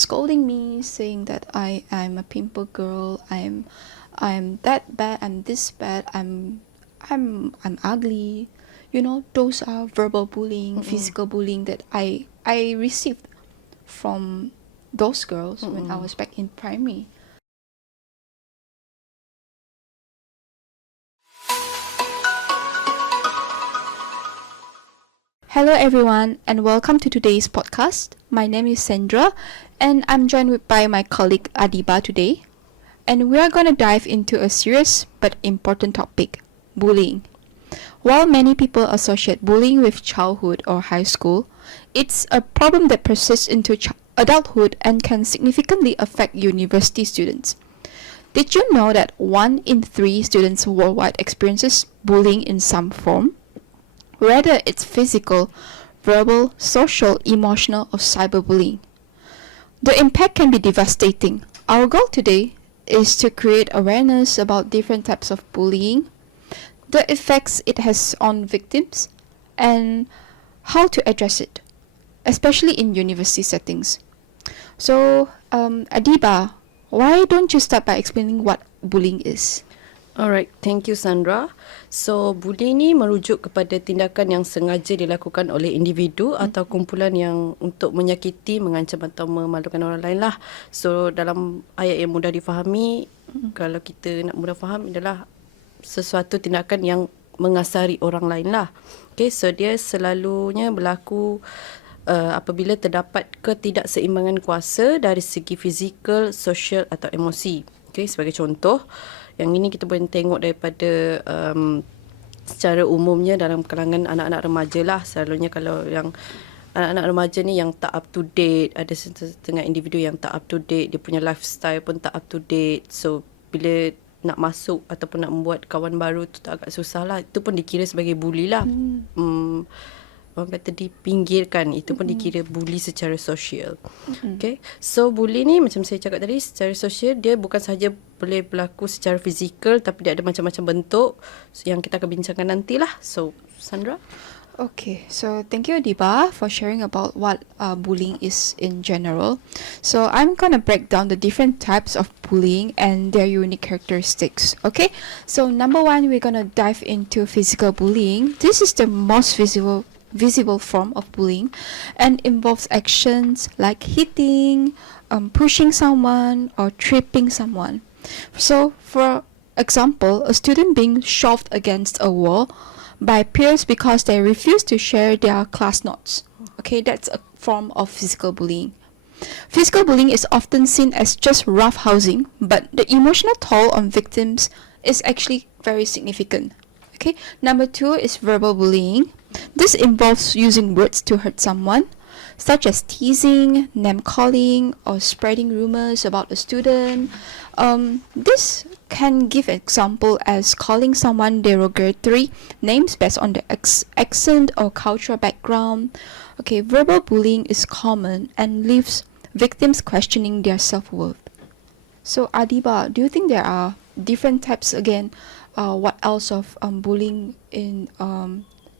scolding me, saying that I'm a pimple girl, I'm that bad, I'm this bad, I'm ugly. You know, those are verbal bullying, physical bullying that I received from those girls when I was back in primary. Hello everyone and welcome to today's podcast. My name is Sandra and I'm joined by my colleague Adiba today. And we are going to dive into a serious but important topic, bullying. While many people associate bullying with childhood or high school, it's a problem that persists into adulthood and can significantly affect university students. Did you know that 1 in 3 students worldwide experiences bullying in some form? Whether it's physical, verbal, social, emotional, or cyberbullying. The impact can be devastating. Our goal today is to create awareness about different types of bullying, the effects it has on victims, and how to address it, especially in university settings. So, Adiba, why don't you start by explaining what bullying is? Alright, thank you Sandra. So, bullying ni merujuk kepada tindakan yang sengaja dilakukan oleh individu atau kumpulan yang untuk menyakiti, mengancam atau memalukan orang lain lah. So, dalam ayat yang mudah difahami, kalau kita nak mudah faham adalah sesuatu tindakan yang mengasari orang lain lah. Okay, so dia selalunya berlaku apabila terdapat ketidakseimbangan kuasa dari segi fizikal, sosial atau emosi. Okay, sebagai contoh, yang ini kita boleh tengok daripada secara umumnya dalam kalangan anak-anak remaja lah. Selalunya kalau yang anak-anak remaja ni yang tak up to date, ada setengah individu yang tak up to date, dia punya lifestyle pun tak up to date. So, bila nak masuk ataupun nak membuat kawan baru tu agak susah lah. Itu pun dikira sebagai bully lah. Orang kata dipinggirkan, itu pun dikira bully secara sosial. Okay, so bully ni macam saya cakap tadi, secara sosial dia bukan sahaja boleh berlaku secara fizikal, tapi dia ada macam-macam bentuk yang kita akan bincangkan nantilah. So Sandra? Okay, so thank you Adiba for sharing about what bullying is in general. So I'm gonna break down the different types of bullying and their unique characteristics. Okay, so number 1, we're gonna dive into physical bullying. This is the most visible form of bullying and involves actions like hitting, pushing someone, or tripping someone. So, for example, a student being shoved against a wall by peers because they refuse to share their class notes. Okay, that's a form of physical bullying. Physical bullying is often seen as just roughhousing, but the emotional toll on victims is actually very significant. Okay, number 2 is verbal bullying. This involves using words to hurt someone, such as teasing, name-calling, or spreading rumors about a student. This can give example as calling someone derogatory names based on their accent or cultural background. Okay, verbal bullying is common and leaves victims questioning their self-worth. So, Adiba, do you think there are different types again? What else of bullying in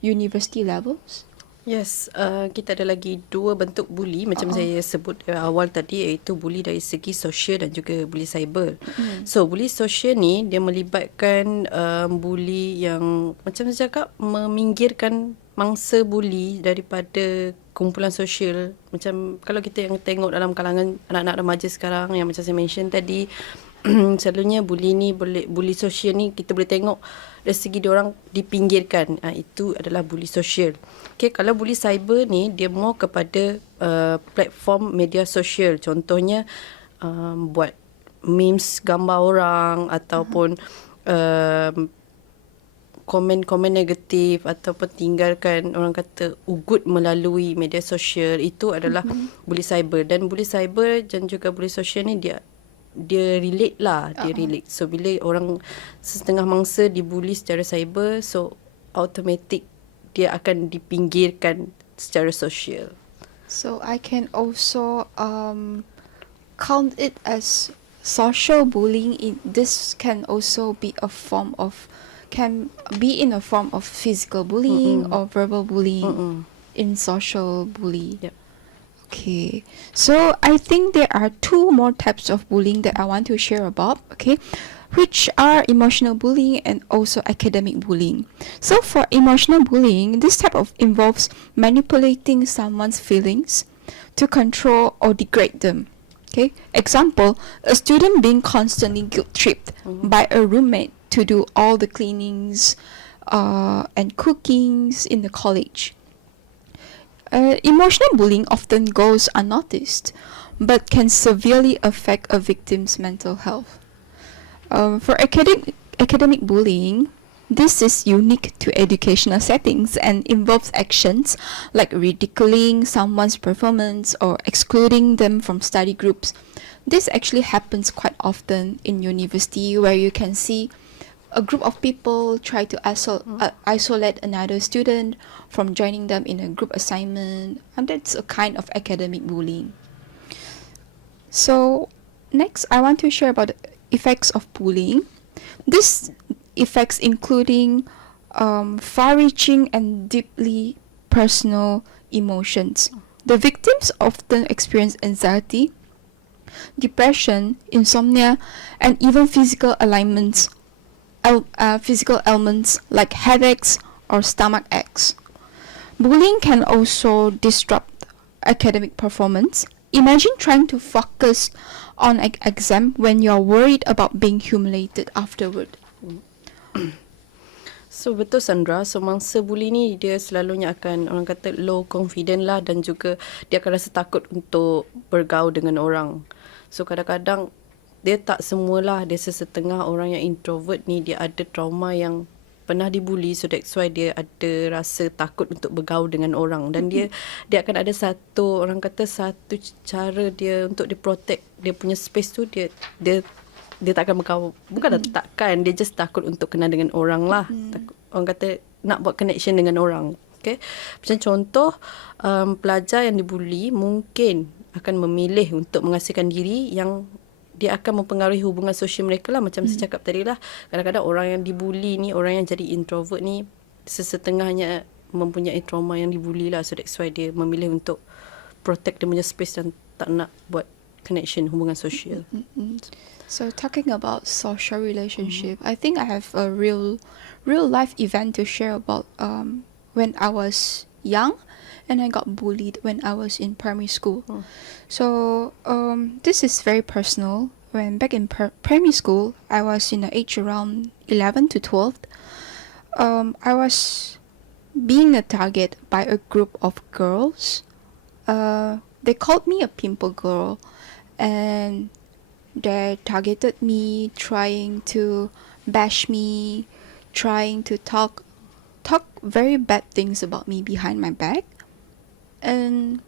university levels? Yes, kita ada lagi 2 bentuk bully macam saya sebut awal tadi, iaitu bully dari segi sosial dan juga bully cyber. So, bully sosial ni dia melibatkan bully yang macam saya cakap meminggirkan mangsa bully daripada kumpulan sosial. Macam kalau kita yang tengok dalam kalangan anak-anak remaja sekarang yang macam saya mention tadi, selalunya bully sosial ni kita boleh tengok dari segi diorang dipinggirkan. Itu adalah bully sosial. Okay, kalau bully cyber ni dia more kepada platform media sosial. Contohnya buat memes gambar orang ataupun komen-komen negatif ataupun tinggalkan orang kata ugut melalui media sosial. Itu adalah bully cyber. Dan bully cyber dan juga bully sosial ni dia relate lah, dia relate. So bila orang setengah mangsa dibuli secara cyber, so automatic dia akan dipinggirkan secara sosial. So I can also count it as social bullying. This can also be a form of in a form of physical bullying or verbal bullying in social bully. Yep. Okay, so I think there are two more types of bullying that I want to share about, okay, which are emotional bullying and also academic bullying. So for emotional bullying, this type of involves manipulating someone's feelings to control or degrade them. Okay, example, a student being constantly guilt-tripped by a roommate to do all the cleanings and cookings in the college. Emotional bullying often goes unnoticed, but can severely affect a victim's mental health. For academic bullying, this is unique to educational settings and involves actions like ridiculing someone's performance or excluding them from study groups. This actually happens quite often in university, where you can see a group of people try to isolate another student from joining them in a group assignment, and that's a kind of academic bullying. So next, I want to share about the effects of bullying. These effects including far-reaching and deeply personal emotions. The victims often experience anxiety, depression, insomnia, and even physical ailments like headaches or stomach aches. Bullying can also disrupt academic performance. Imagine trying to focus on an exam when you're worried about being humiliated afterward. So betul Sandra, so mangsa bully ni dia selalunya akan orang kata low confident lah, dan juga dia akan rasa takut untuk bergaul dengan orang. So kadang-kadang dia tak semualah, dia sesetengah orang yang introvert ni dia ada trauma yang pernah dibuli, so that's why dia ada rasa takut untuk bergaul dengan orang, dan dia akan ada satu cara dia untuk dia protect dia punya space tu, dia takkan bergaul, bukanlah takkan, dia just takut untuk kenal dengan orang lah. Orang kata nak buat connection dengan orang. Okay, macam contoh pelajar yang dibuli mungkin akan memilih untuk mengasihkan diri yang dia akan mempengaruhi hubungan sosial mereka lah. Macam saya cakap tadi lah, kadang-kadang orang yang dibuli ni, orang yang jadi introvert ni, sesetengahnya mempunyai trauma yang dibuli lah. So that's why dia memilih untuk protect dia punya space dan tak nak buat connection, hubungan sosial. So talking about social relationship, I think I have a real life event to share about when I was young and I got bullied when I was in primary school. So this is very personal. When back in primary school, I was in the age around 11 to 12. I was being a target by a group of girls. They called me a pimple girl, and they targeted me, trying to bash me, trying to talk very bad things about me behind my back. And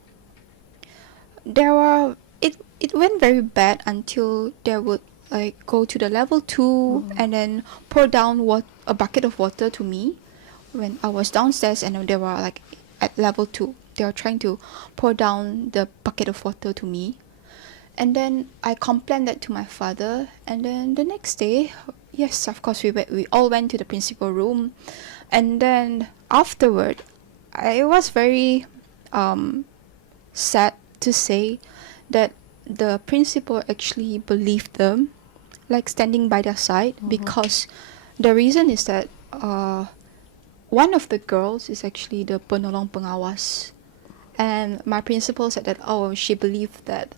it went very bad until they would like go to the level 2 and then pour down a bucket of water to me when I was downstairs, and they were like at level 2. They were trying to pour down the bucket of water to me. And then I complained that to my father, and then the next day, yes, of course, we all went to the principal room. And then afterward, I was very sad to say that the principal actually believed them, like standing by their side, because the reason is that one of the girls is actually the penolong pengawas, and my principal said that she believed that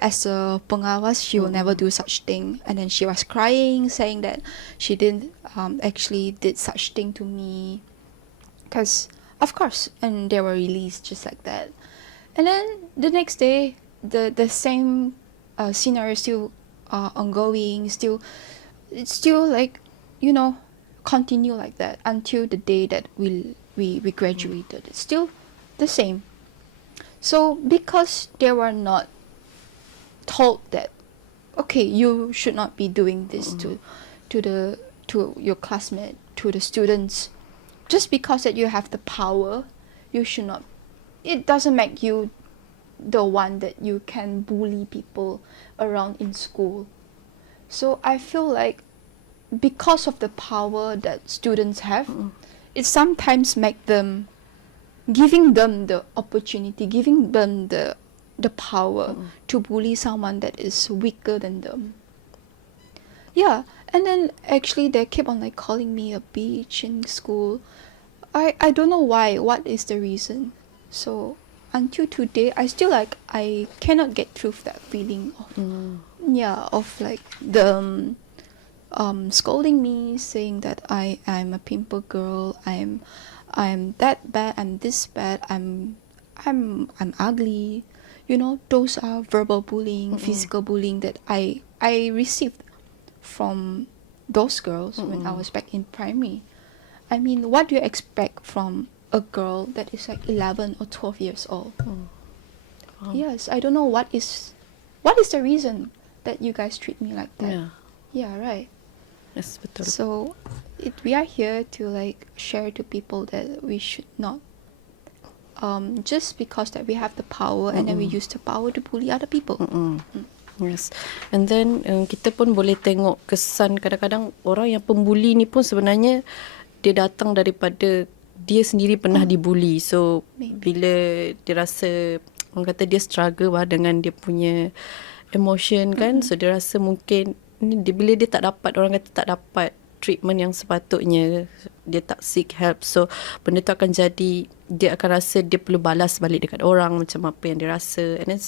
as a pengawas she will never do such thing, and then she was crying, saying that she didn't actually did such thing to me, because of course, and they were released just like that. And then the next day, the same scenario still ongoing, it's still like, continue like that until the day that we graduated. It's still the same. So because they were not told that, okay, you should not be doing this to your classmate, to the students, just because that you have the power, you should not. It doesn't make you the one that you can bully people around in school. So I feel like because of the power that students have, it sometimes make them giving them the opportunity, giving them the power to bully someone that is weaker than them. Yeah, and then actually they keep on like calling me a bitch in school. I don't know why. What is the reason? So until today, I cannot get through that feeling of of like them scolding me, saying that I'm a pimple girl. I'm that bad. I'm this bad. I'm ugly. You know, those are verbal bullying, physical bullying that I received from those girls when I was back in primary. I mean, what do you expect from a girl that is like 11 or 12 years old? Wow. Yes, I don't know what is the reason that you guys treat me like that. Yeah, right. Yes, betul. So we are here to like share to people that we should not just because that we have the power and then we use the power to bully other people. Yes. And then kita pun boleh tengok kesan kadang-kadang orang yang pembuli ni pun sebenarnya dia datang daripada dia sendiri pernah dibuli. So bila dia rasa, orang kata dia struggle dengan dia punya emotion kan. So dia rasa mungkin bila dia tak dapat, orang kata tak dapat treatment yang sepatutnya, dia tak seek help. So benda tu akan jadi, dia akan rasa dia perlu balas balik dekat orang macam apa yang dia rasa. And then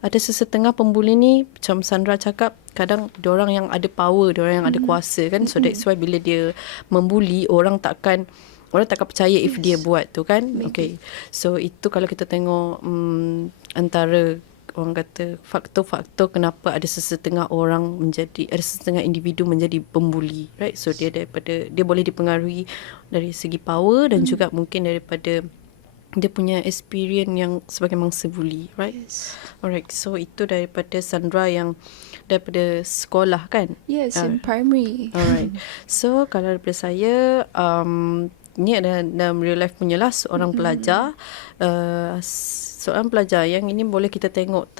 ada sesetengah pembuli ni, macam Sandra cakap, kadang diorang yang ada power, diorang yang ada kuasa kan. So that's why bila dia membuli, orang takkan percaya if dia buat tu kan. Okay. So itu kalau kita tengok antara orang kata faktor-faktor kenapa ada sesetengah individu menjadi pembuli, right? So dia boleh dipengaruhi dari segi power dan juga mungkin daripada dia punya experience yang sebagai mangsa buli, right? Yes. Alright, so itu daripada Sandra yang daripada sekolah kan? Yes, in primary. Alright. So kalau daripada saya, ni dalam real life punya lah, seorang pelajar, seorang pelajar yang ini boleh kita tengok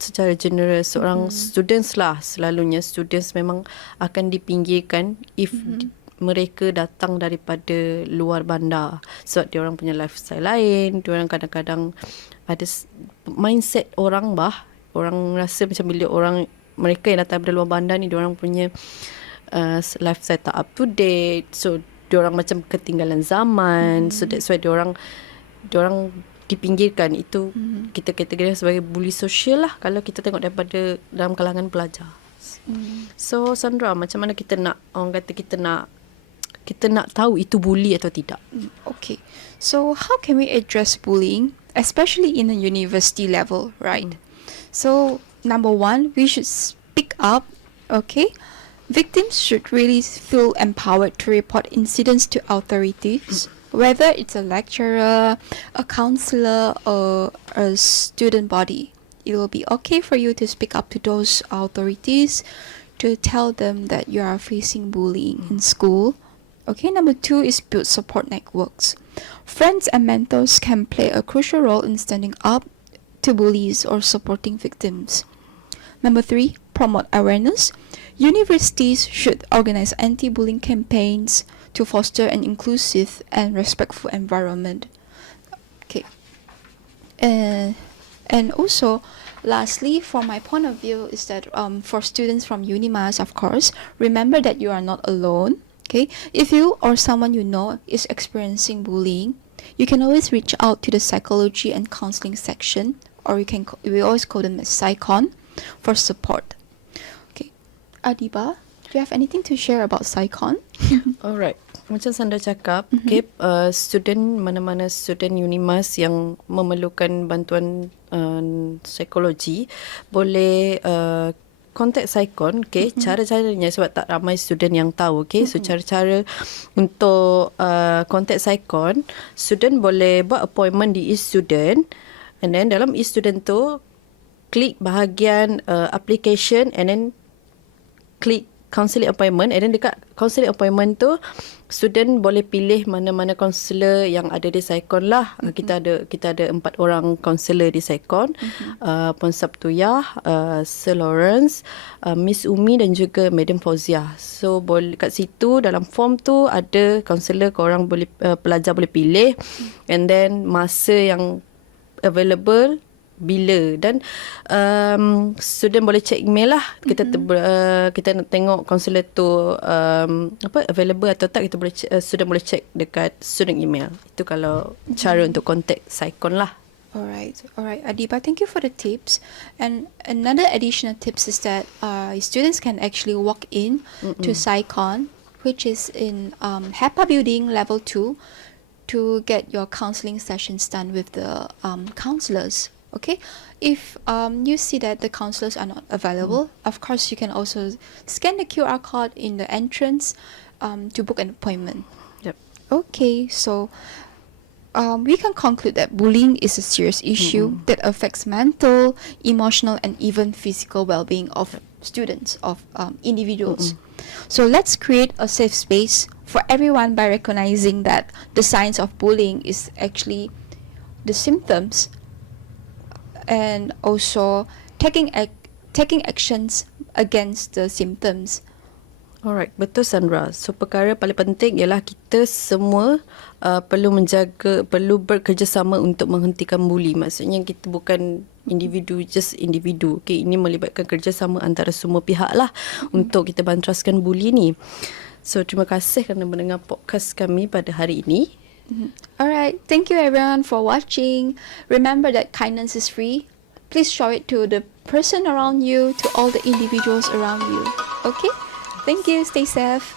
secara general, seorang students lah, selalunya students memang akan dipinggirkan if mereka datang daripada luar bandar, sebab dia orang punya lifestyle lain. Dia orang kadang-kadang ada mindset orang rasa macam bila mereka yang datang dari luar bandar ni, dia orang punya lifestyle tak up to date, so dia orang macam ketinggalan zaman. So that's why dia orang dipinggirkan. Itu kita kategorikan sebagai bully sosial lah kalau kita tengok daripada dalam kalangan pelajar. So Sandra, macam mana kita nak, orang kata kita nak tahu itu bully atau tidak? Okay, so how can we address bullying, especially in a university level, right? So number one, we should speak up. Okay, victims should really feel empowered to report incidents to authorities. Whether it's a lecturer, a counselor, or a student body, it will be okay for you to speak up to those authorities to tell them that you are facing bullying in school. Okay, number two is build support networks. Friends and mentors can play a crucial role in standing up to bullies or supporting victims. Number three, promote awareness. Universities should organize anti-bullying campaigns to foster an inclusive and respectful environment. Okay. And also, lastly, from my point of view, is that for students from Unimas, of course, remember that you are not alone. Okay, if you or someone you know is experiencing bullying, you can always reach out to the psychology and counseling section, or we always call them as psychon, for support. Okay, Adiba, do you have anything to share about psychon? Alright, macam Sandra cakap, mana-mana student Unimas yang memerlukan bantuan psikologi boleh contact Psychon. Okay, cara-caranya, sebab tak ramai student yang tahu. Okay, so cara-cara untuk contact Psychon, student boleh buat appointment di e-student, and then dalam e-student tu klik bahagian application and then klik counselling appointment, and then dekat counselling appointment tu student boleh pilih mana-mana kaunselor yang ada di Saikon lah. Kita ada 4 orang kaunselor di Saikon. Puan Sabtuyah, Sir Lawrence, Miss Umi dan juga Madam Fauzia. So boleh kat situ dalam form tu ada kaunselor, korang boleh pelajar boleh pilih, and then masa yang available bila, dan student boleh check email lah. Kita nak tengok kaunselor tu available atau tak, kita boleh student boleh check dekat student email. Itu kalau cara untuk contact Saikon lah. Alright, Adiba, thank you for the tips. And another additional tips is that students can actually walk in to Saikon, which is in HEPA building level 2, to get your counselling sessions done with the counsellors. Okay, if you see that the counsellors are not available, of course you can also scan the QR code in the entrance to book an appointment. Yep. Okay, so we can conclude that bullying is a serious issue that affects mental, emotional, and even physical well-being of students, of individuals. So let's create a safe space for everyone by recognizing that the signs of bullying is actually the symptoms, and also taking actions against the symptoms. Alright, betul Sandra. So perkara paling penting ialah kita semua perlu bekerjasama untuk menghentikan buli. Maksudnya kita bukan just individu. Okay, ini melibatkan kerjasama antara semua pihak lah untuk kita bantraskan buli ni. So terima kasih kerana mendengar podcast kami pada hari ini. Alright, thank you everyone for watching. Remember that kindness is free. Please show it to the person around you, to all the individuals around you. Okay? Thank you. Stay safe.